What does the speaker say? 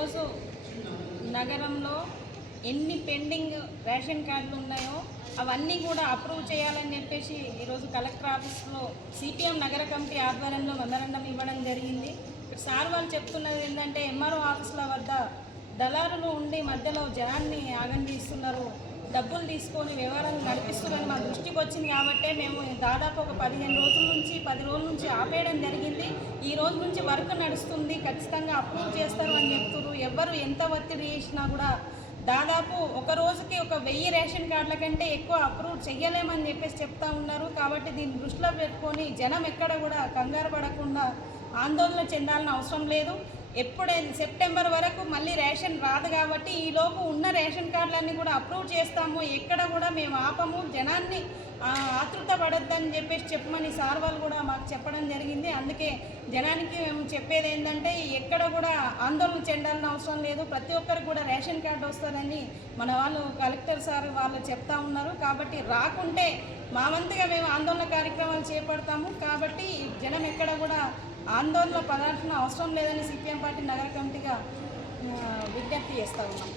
ఈరోజు నగరంలో ఎన్ని పెండింగ్ రేషన్ కార్డులు ఉన్నాయో అవన్నీ కూడా అప్రూవ్ చేయాలని చెప్పేసి ఈరోజు కలెక్టర్ ఆఫీస్లో సిపిఎం నగర కమిటీ ఆధ్వర్యంలో మెమరాండం ఇవ్వడం జరిగింది. సార్ వాళ్ళు చెప్తున్నది ఏంటంటే ఎంఆర్ఓ ఆఫీసుల వద్ద దళారులు ఉండి మధ్యలో జనాన్ని ఆగందిస్తున్నారు, డబ్బులు తీసుకొని వ్యవహారాలు నడిపిస్తున్నారని మా దృష్టికి వచ్చింది. కాబట్టి మేము దాదాపు ఒక 15 రోజుల నుంచి 10 రోజుల నుంచి ఆపేయడం జరిగింది. ఈ రోజు నుంచి వర్క్ నడుస్తుంది, ఖచ్చితంగా అప్రూవ్ చేస్తారు అని చెప్తున్నారు. ఎవరు ఎంత ఒత్తిడి చేసినా కూడా దాదాపు ఒక రోజుకి 1000 రేషన్ కార్డుల కంటే ఎక్కువ అప్రూవ్ చేయలేమని చెప్పేసి చెప్తా ఉన్నారు. కాబట్టి దీన్ని దృష్టిలో పెట్టుకొని జనం ఎక్కడ కూడా కంగారు పడకుండా ఆందోళన చెందాలని అవసరం లేదు. ఎప్పుడైనా సెప్టెంబర్ వరకు మళ్ళీ రేషన్ రాదు కాబట్టి ఈలోపు ఉన్న రేషన్ కార్డులన్నీ కూడా అప్రూవ్ చేస్తాము, ఎక్కడ కూడా మేము ఆపము, జనాన్ని ఆతృత పడొద్దని చెప్పేసి చెప్పమని సార్ వాళ్ళు కూడా మాకు చెప్పడం జరిగింది. అందుకే జనానికి మేము చెప్పేది ఏంటంటే ఎక్కడ కూడా ఆందోళన చెందాలని అవసరం లేదు, ప్రతి ఒక్కరికి కూడా రేషన్ కార్డు వస్తుందని మన వాళ్ళు కలెక్టర్ సార్ వాళ్ళు చెప్తా ఉన్నారు. కాబట్టి రాకుంటే మా వంతుగా మేము ఆందోళన కార్యక్రమాలు చేపడతాము. కాబట్టి జనం ఎక్కడ కూడా ఆందోళన పడాల్సిన అవసరం లేదని సిపిఎం పార్టీ నగర కమిటీగా విజ్ఞప్తి చేస్తూ ఉన్నాం.